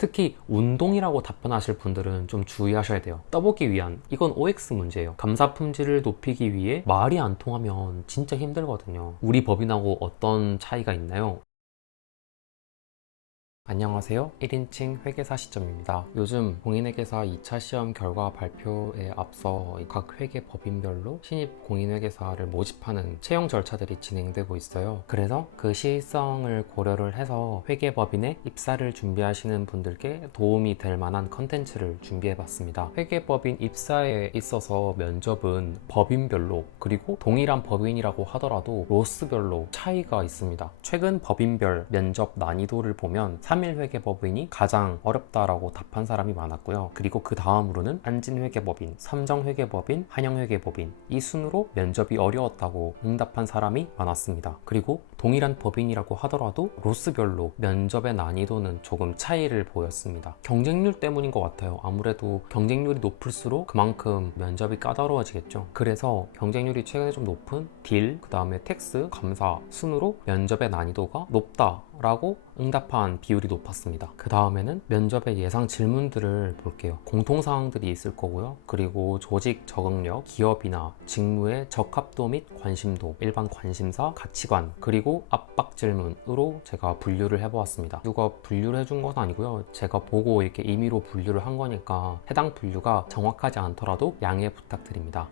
특히 운동이라고 답변하실 분들은 좀 주의하셔야 돼요. 떠보기 위한, 이건 OX 문제예요. 감사 품질을 높이기 위해 말이 안 통하면 진짜 힘들거든요. 우리 법인하고 어떤 차이가 있나요? 안녕하세요. 1인칭 회계사 시점입니다. 요즘 공인회계사 2차 시험 결과 발표에 앞서 각 회계 법인별로 신입 공인회계사를 모집하는 채용 절차들이 진행되고 있어요. 그래서 그 시의성을 고려를 해서 회계법인에 입사를 준비하시는 분들께 도움이 될 만한 컨텐츠를 준비해봤습니다. 회계법인 입사에 있어서 면접은 법인별로, 그리고 동일한 법인이라고 하더라도 로스별로 차이가 있습니다. 최근 법인별 면접 난이도를 보면 3일 회계법인이 가장 어렵다라고 답한 사람이 많았고요. 그리고 그 다음으로는 안진회계법인, 삼정회계법인, 한영회계법인, 이 순으로 면접이 어려웠다고 응답한 사람이 많았습니다. 그리고 동일한 법인이라고 하더라도 로스별로 면접의 난이도는 조금 차이를 보였습니다. 경쟁률 때문인 것 같아요. 아무래도 경쟁률이 높을수록 그만큼 면접이 까다로워지겠죠. 그래서 경쟁률이 최근에 좀 높은 딜, 그 다음에 텍스, 감사 순으로 면접의 난이도가 높다라고 응답한 비율이 높았습니다. 그 다음에는 면접의 예상 질문들을 볼게요. 공통사항들이 있을 거고요. 그리고 조직 적응력, 기업이나 직무의 적합도 및 관심도, 일반 관심사, 가치관, 그리고 압박 질문으로 제가 분류를 해보았습니다. 누가 분류를 해준 건 아니고요. 제가 보고 이렇게 임의로 분류를 한 거니까 해당 분류가 정확하지 않더라도 양해 부탁드립니다.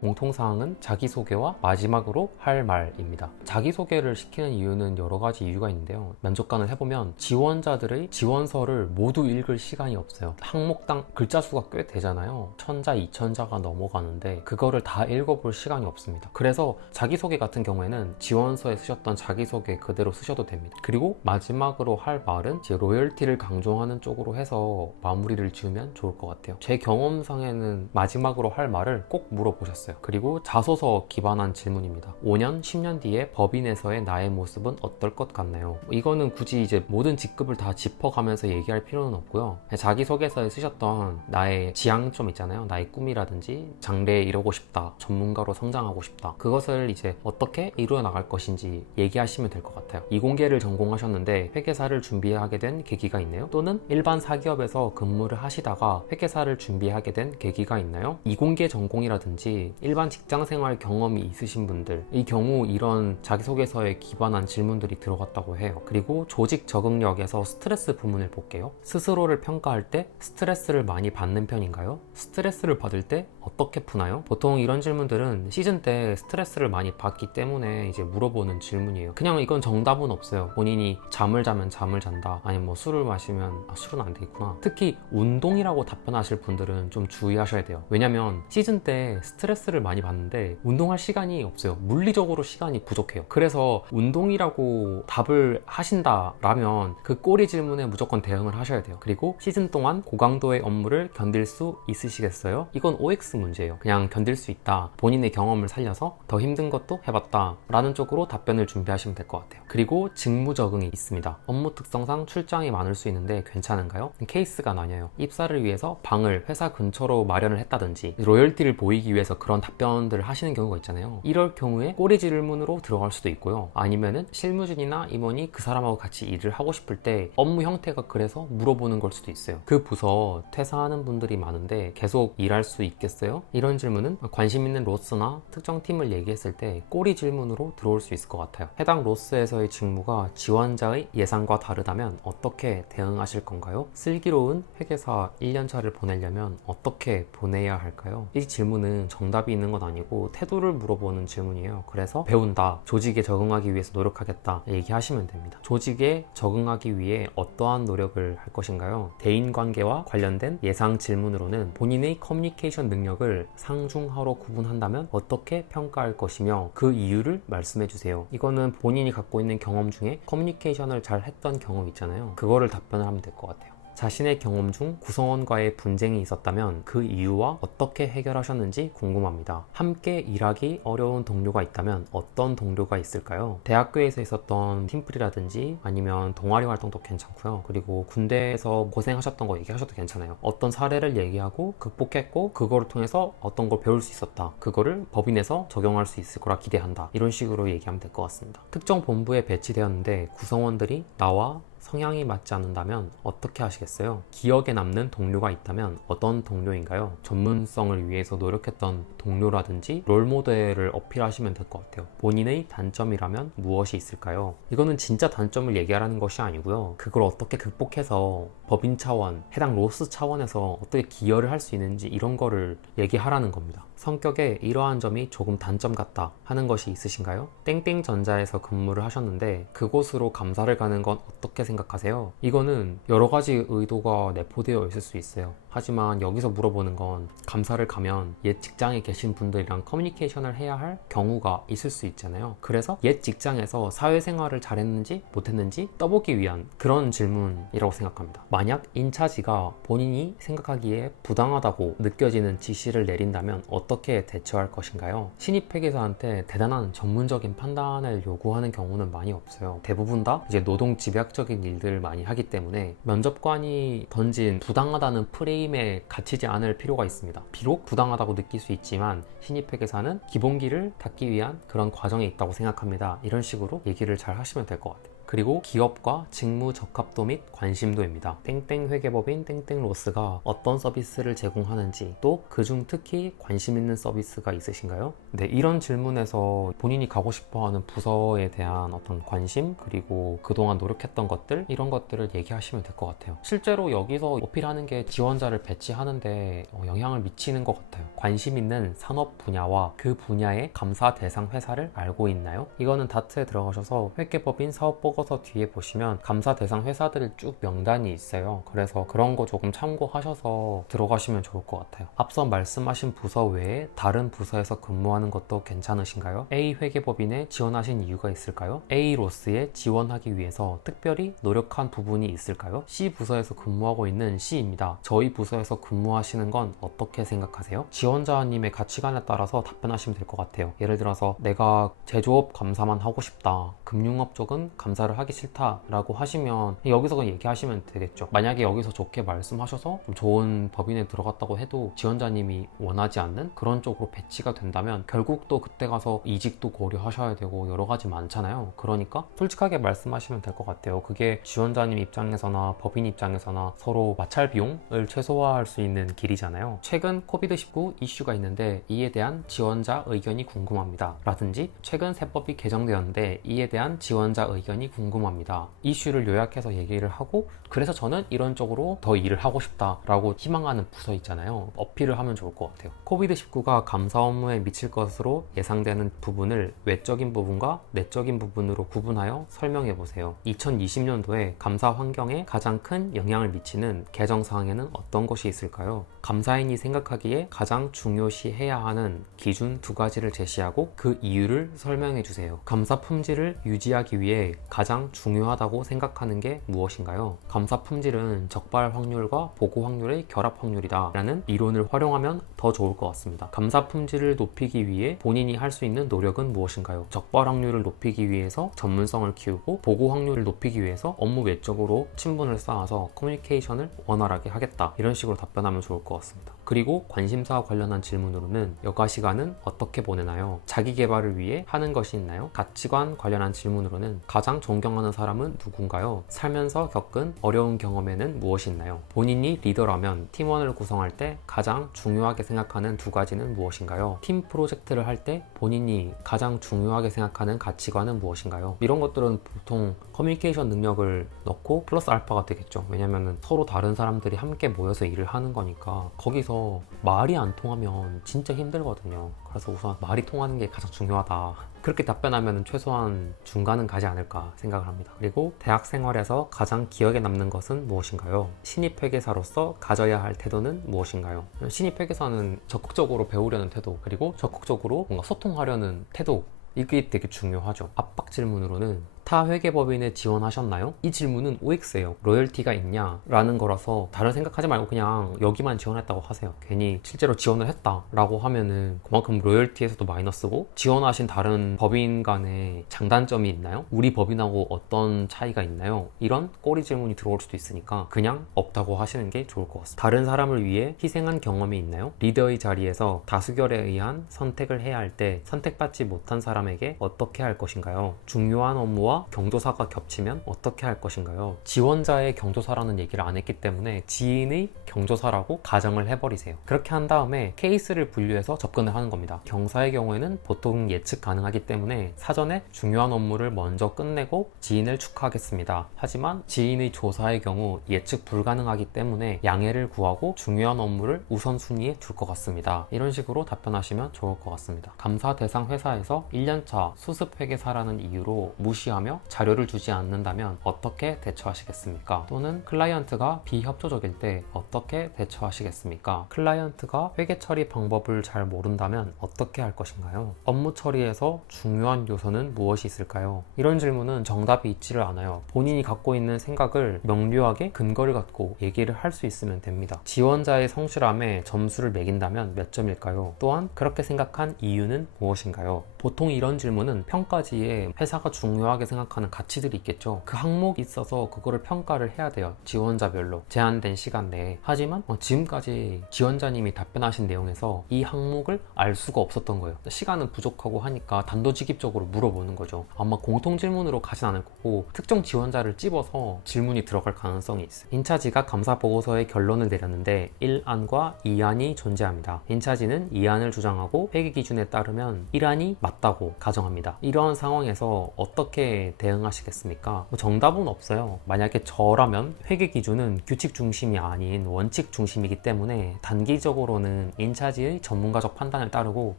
공통사항은 자기소개와 마지막으로 할 말입니다. 자기소개를 시키는 이유는 여러 가지 이유가 있는데요. 면접관을 해보면 지원자들의 지원서를 모두 읽을 시간이 없어요. 항목당 글자 수가 꽤 되잖아요. 1000자, 2000자가 넘어가는데 그거를 다 읽어볼 시간이 없습니다. 그래서 자기소개 같은 경우에는 지원서에 쓰셨던 자기소개 그대로 쓰셔도 됩니다. 그리고 마지막으로 할 말은 이제 로열티를 강조하는 쪽으로 해서 마무리를 지으면 좋을 것 같아요. 제 경험상에는 마지막으로 할 말을 꼭 물어보셨어요. 그리고 자소서 기반한 질문입니다. 5년, 10년 뒤에 법인에서의 나의 모습은 어떨 것 같나요? 이거는 굳이 이제 모든 직급을 다 짚어가면서 얘기할 필요는 없고요. 자기소개서에 쓰셨던 나의 지향점 있잖아요. 나의 꿈이라든지 장래에 이루고 싶다, 전문가로 성장하고 싶다, 그것을 이제 어떻게 이루어 나갈 것인지 얘기하시면 될 것 같아요. 이공계를 전공하셨는데 회계사를 준비하게 된 계기가 있나요? 또는 일반 사기업에서 근무를 하시다가 회계사를 준비하게 된 계기가 있나요? 이공계 전공이라든지 일반 직장생활 경험이 있으신 분들, 이 경우 이런 자기소개서에 기반한 질문들이 들어갔다고 해요. 그리고 조직 적응력에서 스트레스 부문을 볼게요. 스스로를 평가할 때 스트레스를 많이 받는 편인가요? 스트레스를 받을 때 어떻게 푸나요? 보통 이런 질문들은 시즌 때 스트레스를 많이 받기 때문에 이제 물어보는 질문이에요. 그냥 이건 정답은 없어요. 본인이 잠을 자면 잠을 잔다, 아니면 뭐 술을 마시면 술은 안 되겠구나. 특히 운동이라고 답변하실 분들은 좀 주의하셔야 돼요. 왜냐면 시즌 때 스트레스를 많이 받는데 운동할 시간이 없어요. 물리적으로 시간이 부족해요. 그래서 운동이라고 답을 하신다라면 그 꼬리 질문에 무조건 대응을 하셔야 돼요. 그리고 시즌 동안 고강도의 업무를 견딜 수 있으시겠어요? 이건 OX 문제예요. 그냥 견딜 수 있다, 본인의 경험을 살려서 더 힘든 것도 해봤다 라는 쪽으로 답변을 준비하시면 될 것 같아요. 그리고 직무 적응이 있습니다. 업무 특성상 출장이 많을 수 있는데 괜찮은가요? 케이스가 나뉘어요. 입사를 위해서 방을 회사 근처로 마련을 했다든지 로열티를 보이기 위해서 그런 답변들을 하시는 경우가 있잖아요. 이럴 경우에 꼬리 질문으로 들어갈 수도 있고요. 아니면은 실무진이나 임원이 그 사람하고 같이 일을 하고 싶을 때 업무 형태가 그래서 물어보는 걸 수도 있어요. 그 부서 퇴사하는 분들이 많은데 계속 일할 수 있겠어요? 이런 질문은 관심 있는 로스나 특정 팀을 얘기했을 때 꼬리 질문으로 들어올 수 있을 것 같아요. 해당 로스에서의 직무가 지원자의 예상과 다르다면 어떻게 대응하실 건가요? 슬기로운 회계사 1년차를 보내려면 어떻게 보내야 할까요? 이 질문은 정답이 있는 건 아니고 태도를 물어보는 질문이에요. 그래서 배운다, 조직에 적응하기 위해서 노력하겠다 얘기하시면 됩니다. 조직에 적응하기 위해 어떠한 노력을 할 것인가요? 대인관계와 관련된 예상 질문으로는 본인의 커뮤니케이션 능력을 상중하로 구분한다면 어떻게 평가할 것이며 그 이유를 말씀해 주세요. 이거는 본인이 갖고 있는 경험 중에 커뮤니케이션을 잘 했던 경험 있잖아요. 그거를 답변을 하면 될 것 같아요. 자신의 경험 중 구성원과의 분쟁이 있었다면 그 이유와 어떻게 해결하셨는지 궁금합니다. 함께 일하기 어려운 동료가 있다면 어떤 동료가 있을까요? 대학교에서 있었던 팀플이라든지 아니면 동아리 활동도 괜찮고요. 그리고 군대에서 고생하셨던 거 얘기하셔도 괜찮아요. 어떤 사례를 얘기하고 극복했고 그거를 통해서 어떤 걸 배울 수 있었다, 그거를 법인에서 적용할 수 있을 거라 기대한다, 이런 식으로 얘기하면 될 것 같습니다. 특정 본부에 배치되었는데 구성원들이 나와 성향이 맞지 않는다면 어떻게 하시겠어요? 기억에 남는 동료가 있다면 어떤 동료인가요? 전문성을 위해서 노력했던 동료라든지 롤모델을 어필하시면 될 것 같아요. 본인의 단점이라면 무엇이 있을까요? 이거는 진짜 단점을 얘기하라는 것이 아니고요. 그걸 어떻게 극복해서 법인 차원, 해당 로스 차원에서 어떻게 기여를 할 수 있는지 이런 거를 얘기하라는 겁니다. 성격에 이러한 점이 조금 단점 같다 하는 것이 있으신가요? 땡땡전자에서 근무를 하셨는데 그곳으로 감사를 가는 건 어떻게 생각하세요? 이거는 여러 가지 의도가 내포되어 있을 수 있어요. 하지만 여기서 물어보는 건 감사를 가면 옛 직장에 계신 분들이랑 커뮤니케이션을 해야 할 경우가 있을 수 있잖아요. 그래서 옛 직장에서 사회생활을 잘했는지 못했는지 떠보기 위한 그런 질문이라고 생각합니다. 만약 인차지가 본인이 생각하기에 부당하다고 느껴지는 지시를 내린다면 어떻게 대처할 것인가요? 신입 회계사한테 대단한 전문적인 판단을 요구하는 경우는 많이 없어요. 대부분 다 이제 노동 집약적인 일들을 많이 하기 때문에 면접관이 던진 부당하다는 프레임에 갇히지 않을 필요가 있습니다. 비록 부당하다고 느낄 수 있지만 신입 회계사는 기본기를 닦기 위한 그런 과정에 있다고 생각합니다. 이런 식으로 얘기를 잘 하시면 될 것 같아요. 그리고 기업과 직무 적합도 및 관심도입니다. 땡땡 회계법인 땡땡로스가 어떤 서비스를 제공하는지 또 그중 특히 관심 있는 서비스가 있으신가요? 네, 이런 질문에서 본인이 가고 싶어하는 부서에 대한 어떤 관심 그리고 그동안 노력했던 것들 이런 것들을 얘기하시면 될 것 같아요. 실제로 여기서 어필하는 게 지원자를 배치하는데 영향을 미치는 것 같아요. 관심 있는 산업 분야와 그 분야의 감사 대상 회사를 알고 있나요? 이거는 다트에 들어가셔서 회계법인 사업보고서 뒤에 보시면 감사 대상 회사들 쭉 명단이 있어요. 그래서 그런 거 조금 참고하셔서 들어가시면 좋을 것 같아요. 앞서 말씀하신 부서 외에 다른 부서에서 근무하는 것도 괜찮으신가요? A 회계법인에 지원하신 이유가 있을까요? A 로스에 지원하기 위해서 특별히 노력한 부분이 있을까요? C 부서에서 근무하고 있는 C입니다. 저희 부서에서 근무하시는 건 어떻게 생각하세요? 지원자님의 가치관에 따라서 답변하시면 될 것 같아요. 예를 들어서 내가 제조업 감사만 하고 싶다. 금융업 쪽은 감사를 하기 싫다라고 하시면 여기서 그냥 얘기하시면 되겠죠. 만약에 여기서 좋게 말씀하셔서 좀 좋은 법인에 들어갔다고 해도 지원자님이 원하지 않는 그런 쪽으로 배치가 된다면 결국 또 그때 가서 이직도 고려하셔야 되고 여러 가지 많잖아요. 그러니까 솔직하게 말씀하시면 될 것 같아요. 그게 지원자님 입장에서나 법인 입장에서나 서로 마찰 비용을 최소화할 수 있는 길이잖아요. 최근 코비드19 이슈가 있는데 이에 대한 지원자 의견이 궁금합니다. 라든지 최근 세법이 개정되었는데 이에 대한 지원자 의견이 궁금합니다. 이슈를 요약해서 얘기를 하고 그래서 저는 이런 쪽으로 더 일을 하고 싶다라고 희망하는 부서 있잖아요. 어필을 하면 좋을 것 같아요. 코비드19가 감사 업무에 미칠 것으로 예상되는 부분을 외적인 부분과 내적인 부분으로 구분하여 설명해 보세요. 2020년도에 감사 환경에 가장 큰 영향을 미치는 개정사항에는 어떤 것이 있을까요? 감사인이 생각하기에 가장 중요시해야 하는 기준 두 가지를 제시하고 그 이유를 설명해 주세요. 감사 품질을 유지하기 위해 가장 중요하다고 생각하는 게 무엇인가요? 감사 품질은 적발 확률과 보고 확률의 결합 확률이다 라는 이론을 활용하면 더 좋을 것 같습니다. 감사 품질을 높이기 위해 본인이 할 수 있는 노력은 무엇인가요? 적발 확률을 높이기 위해서 전문성을 키우고 보고 확률을 높이기 위해서 업무 외적으로 친분을 쌓아서 커뮤니케이션을 원활하게 하겠다 이런 식으로 답변하면 좋을 것 같습니다. 그리고 관심사와 관련한 질문으로는 여가 시간은 어떻게 보내나요? 자기 개발을 위해 하는 것이 있나요? 가치관 관련한 질문으로는 가장 존경하는 사람은 누군가요? 살면서 겪은 어려운 경험에는 무엇이 있나요? 본인이 리더라면 팀원을 구성할 때 가장 중요하게 생각하는 두 가지는 무엇인가요? 팀 프로젝트를 할 때 본인이 가장 중요하게 생각하는 가치관은 무엇인가요? 이런 것들은 보통 커뮤니케이션 능력을 넣고 플러스 알파가 되겠죠. 왜냐면 서로 다른 사람들이 함께 모여서 일을 하는 거니까 거기서 말이 안 통하면 진짜 힘들거든요. 그래서 우선 말이 통하는 게 가장 중요하다. 그렇게 답변하면 최소한 중간은 가지 않을까 생각을 합니다. 그리고 대학 생활에서 가장 기억에 남는 것은 무엇인가요? 신입 회계사로서 가져야 할 태도는 무엇인가요? 신입 회계사는 적극적으로 배우려는 태도, 그리고 적극적으로 뭔가 소통하려는 태도, 이게 되게 중요하죠. 압박 질문으로는 타 회계법인에 지원하셨나요? 이 질문은 OX예요. 로열티가 있냐? 라는 거라서 다른 생각하지 말고 그냥 여기만 지원했다고 하세요. 괜히 실제로 지원을 했다라고 하면은 그만큼 로열티에서도 마이너스고 지원하신 다른 법인 간에 장단점이 있나요? 우리 법인하고 어떤 차이가 있나요? 이런 꼬리 질문이 들어올 수도 있으니까 그냥 없다고 하시는 게 좋을 것 같습니다. 다른 사람을 위해 희생한 경험이 있나요? 리더의 자리에서 다수결에 의한 선택을 해야 할 때 선택받지 못한 사람에게 어떻게 할 것인가요? 중요한 업무와 지인과 경조사가 겹치면 어떻게 할 것인가요? 지원자의 경조사라는 얘기를 안 했기 때문에 지인의 경조사라고 가정을 해버리세요. 그렇게 한 다음에 케이스를 분류해서 접근을 하는 겁니다. 경사의 경우에는 보통 예측 가능하기 때문에 사전에 중요한 업무를 먼저 끝내고 지인을 축하하겠습니다. 하지만 지인의 조사의 경우 예측 불가능하기 때문에 양해를 구하고 중요한 업무를 우선순위에 둘 것 같습니다. 이런 식으로 답변하시면 좋을 것 같습니다. 감사 대상 회사에서 1년차 수습 회계사라는 이유로 무시하며 자료를 주지 않는다면 어떻게 대처하시겠습니까? 또는 클라이언트가 비협조적일 때 어떻게 대처하시겠습니까? 클라이언트가 회계 처리 방법을 잘 모른다면 어떻게 할 것인가요? 업무 처리에서 중요한 요소는 무엇이 있을까요? 이런 질문은 정답이 있지를 않아요. 본인이 갖고 있는 생각을 명료하게 근거를 갖고 얘기를 할 수 있으면 됩니다. 지원자의 성실함에 점수를 매긴다면 몇 점일까요? 또한 그렇게 생각한 이유는 무엇인가요? 보통 이런 질문은 평가지에 회사가 중요하게 생각하는 가치들이 있겠죠. 그 항목이 있어서 그거를 평가를 해야 돼요. 지원자별로 제한된 시간 내에. 하지만 지금까지 지원자님이 답변하신 내용에서 이 항목을 알 수가 없었던 거예요. 시간은 부족하고 하니까 단도직입적으로 물어보는 거죠. 아마 공통 질문으로 가진 않을 거고 특정 지원자를 찝어서 질문이 들어갈 가능성이 있어요. 인차지가 감사 보고서의 결론을 내렸는데 1안과 2안이 존재합니다. 인차지는 2안을 주장하고 회계 기준에 따르면 1안이 맞다고 가정합니다. 이러한 상황에서 어떻게 대응하시겠습니까? 정답은 없어요. 만약에 저라면 회계 기준은 규칙 중심이 아닌 원칙 중심이기 때문에 단기적으로는 인차지의 전문가적 판단을 따르고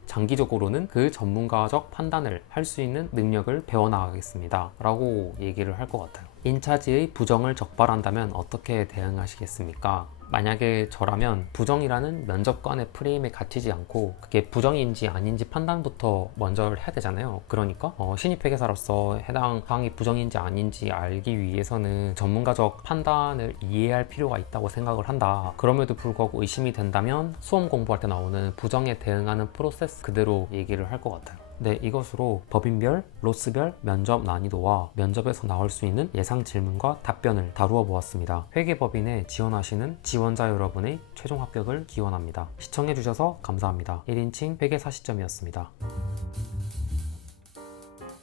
장기적으로는 그 전문가적 판단을 할 수 있는 능력을 배워나가겠습니다. 라고 얘기를 할 것 같아요. 인차지의 부정을 적발한다면 어떻게 대응하시겠습니까? 만약에 저라면 부정이라는 면접관의 프레임에 갇히지 않고 그게 부정인지 아닌지 판단부터 먼저 해야 되잖아요. 그러니까 신입 회계사로서 해당 사항이 부정인지 아닌지 알기 위해서는 전문가적 판단을 이해할 필요가 있다고 생각을 한다. 그럼에도 불구하고 의심이 된다면 수험 공부할 때 나오는 부정에 대응하는 프로세스 그대로 얘기를 할 것 같아요. 네, 이것으로 법인별, 로스별 면접 난이도와 면접에서 나올 수 있는 예상 질문과 답변을 다루어 보았습니다. 회계법인에 지원하시는 지원자 여러분의 최종 합격을 기원합니다. 시청해주셔서 감사합니다. 1인칭 회계사 시점이었습니다.